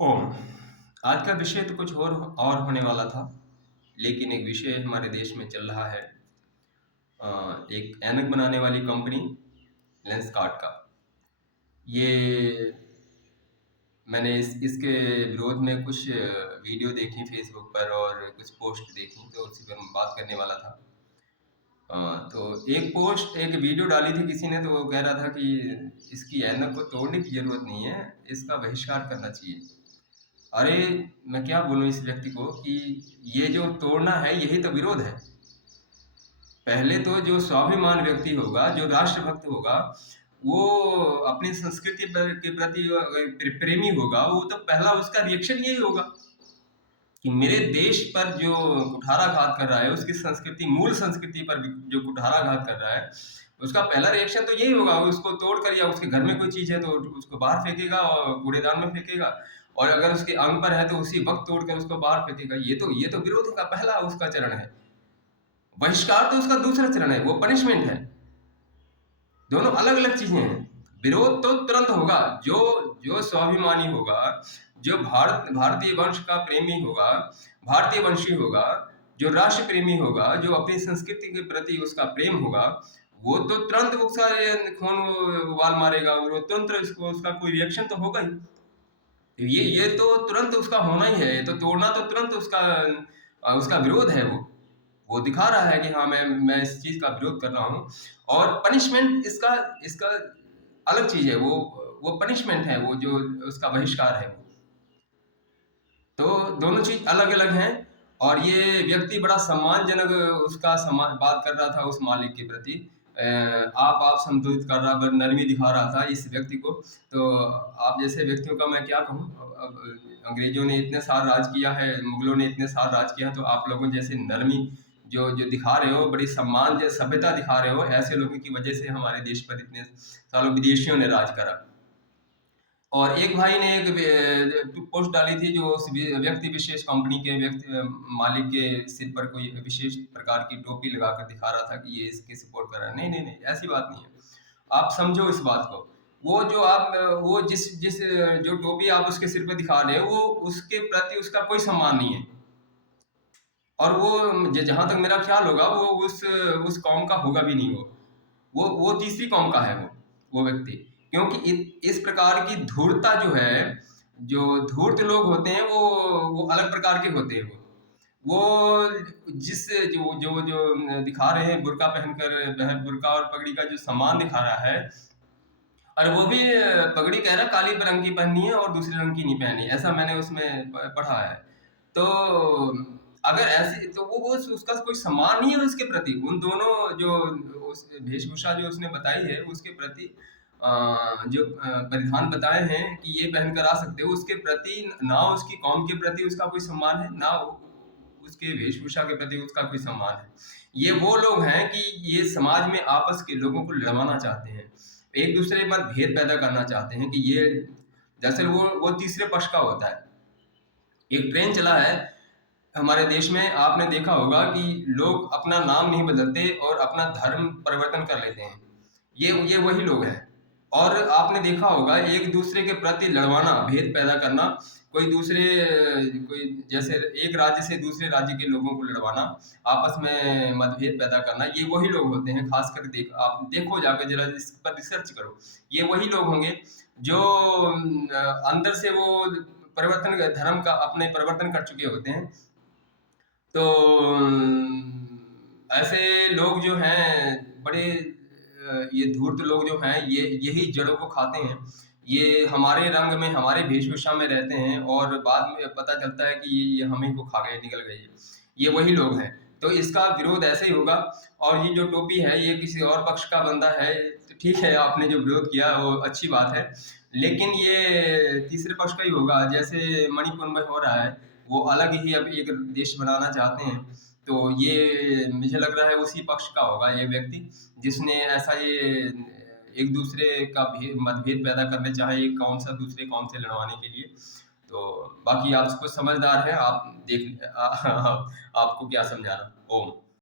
ओह! आज का विषय तो कुछ और होने वाला था, लेकिन एक विषय हमारे देश में चल रहा है। एक ऐनक बनाने वाली कंपनी लेंसकार्ट का। ये मैंने इसके विरोध में कुछ वीडियो देखी फ़ेसबुक पर और कुछ पोस्ट देखी, तो उसी पर मैं बात करने वाला था। तो एक वीडियो डाली थी किसी ने, तो वो कह रहा था कि इसकी ऐनक को तोड़ने की ज़रूरत नहीं है, इसका बहिष्कार करना चाहिए। अरे! मैं क्या बोलूँ इस व्यक्ति को कि ये जो तोड़ना है यही तो विरोध है। पहले तो जो स्वाभिमान व्यक्ति होगा, जो राष्ट्रभक्त होगा, वो अपनी संस्कृति के प्रति प्रेमी होगा, वो तो पहला उसका रिएक्शन यही होगा कि मेरे देश पर जो कुठाराघात कर रहा है, उसकी संस्कृति, मूल संस्कृति पर जो कुठाराघात कर रहा है, उसका पहला रिएक्शन तो यही होगा। उसको तोड़कर, या उसके घर में कोई चीज़ है तो उसको बाहर फेंकेगा और कूड़ेदान में फेंकेगा, और अगर उसके अंग पर है तो उसी वक़्त तोड़कर उसको बाहर फेंकेगा। ये तो विरोध का पहला उसका चरण है। बहिष्कार तो उसका दूसरा चरण है, वो पनिशमेंट है। दोनों अलग-अलग चीज़ें हैं। विरोध तो तुरंत होगा, जो जो स्वाभिमानी होगा, जो भारतीय वंश का प्रेमी होगा, भारतीय वंशी होगा, जो राष्ट्र प्रेमी होगा, जो अपनी संस्कृति के प्रति उसका प्रेम होगा, वो तो तुरंत उसका ये खून उबाल मारेगा, वो तुरंत इसको उसका कोई रिएक्शन तो होगा ही। ये तो तुरंत उसका होना ही है, ये तो तोड़ना तो तुरंत उसका विरोध है वो। वो दिखा रहा है कि हाँ, मैं इस चीज़ का विरोध कर रहा हूँ, और पनिशमेंट इसका इसका अलग चीज़ है। वो पनिशमेंट है, वो जो उसका बहिष्कार है वो। तो दोनों चीज़ अलग-अलग हैं, और ये व्यक्ति बड़ा सम्मानजनक उसका बात कर रहा था उस मालिक के प्रति। आप संतुलित कर रहा, ब नरमी दिखा रहा था इस व्यक्ति को। तो आप जैसे व्यक्तियों का मैं क्या कहूँ? अब अंग्रेज़ों ने इतने साल राज किया है, मुगलों ने इतने साल राज किया, तो आप लोगों जैसे नरमी जो जो दिखा रहे हो, बड़ी सम्मान सभ्यता दिखा रहे हो, ऐसे लोगों की वजह से हमारे देश पर इतने सालों विदेशियों ने राज करा। और एक भाई ने एक पोस्ट डाली थी, जो उस व्यक्ति विशेष कंपनी के मालिक के सिर पर कोई विशेष प्रकार की टोपी लगाकर दिखा रहा था कि ये इसके सपोर्ट कर रहा है। नहीं, नहीं, नहीं, ऐसी बात नहीं है। आप समझो इस बात को। वो जो आप वो जिस जिस जो टोपी आप उसके सिर पे दिखा रहे हो, वो उसके प्रति उसका कोई सम्मान नहीं है। और वो जहाँ तक मेरा ख्याल होगा, वो उस कौम का होगा भी नहीं वो। वो तीसरी कौम का है वो व्यक्ति। क्योंकि इस प्रकार की धूर्तता जो है, जो धूर्त लोग होते हैं, वो अलग प्रकार के होते हैं वो। वो जिस जो जो जो दिखा रहे हैं बुर्का पहनकर, वह बुर्का और पगड़ी का जो सम्मान दिखा रहा है, और वो भी पगड़ी कह रहा है काली रंग की पहननी है और दूसरे रंग की नहीं पहननी, ऐसा मैंने उसमें पढ़ा है। तो अगर ऐसी, तो वो उसका कोई सम्मान नहीं है उसके प्रति। उन दोनों जो उस वेशभूषा जो उसने बताई है उसके प्रति, जो परिधान बताए हैं कि ये पहनकर आ सकते हो, उसके प्रति ना उसकी कौम के प्रति उसका कोई सम्मान है, ना उसके वेशभूषा के प्रति उसका कोई सम्मान है। ये वो लोग हैं कि ये समाज में आपस के लोगों को लड़वाना चाहते हैं, एक दूसरे पर भेद पैदा करना चाहते हैं कि ये, दरअसल वो तीसरे पक्ष का होता है। एक ट्रेंड चला है हमारे देश में, आपने देखा होगा कि लोग अपना नाम नहीं बदलते और अपना धर्म परिवर्तन कर लेते हैं। ये वही लोग हैं। और आपने देखा होगा एक दूसरे के प्रति लड़वाना, भेद पैदा करना, कोई जैसे एक राज्य से दूसरे राज्य के लोगों को लड़वाना, आपस में मतभेद पैदा करना, ये वही लोग होते हैं। खासकर आप देखो, जाकर जरा इस पर रिसर्च करो। ये वही लोग होंगे जो अंदर से वो धर्म का अपने परिवर्तन कर चुके होते हैं। तो ऐसे लोग जो हैं बड़े, ये धूर्त लोग जो हैं, ये यही जड़ों को खाते हैं। ये हमारे रंग में, हमारे वेशभूषा में रहते हैं, और बाद में पता चलता है कि ये हमें को खा गए, निगल गए। ये वही लोग हैं। तो इसका विरोध ऐसे ही होगा। और ये जो टोपी है, ये किसी और पक्ष का बंदा है, तो ठीक है, आपने जो विरोध किया वो अच्छी बात है। लेकिन ये तीसरे पक्ष का ही होगा, जैसे मणिपुर में हो रहा है। वो अलग ही अब एक देश बनाना चाहते हैं। तो ये मुझे लग रहा है उसी पक्ष का होगा ये व्यक्ति, जिसने ऐसा ये एक दूसरे का मतभेद पैदा करने चाहे, एक कौम से दूसरे कौम से लड़वाने के लिए। तो बाकी आप कुछ समझदार हैं, आप देख आपको क्या समझाना। ओम।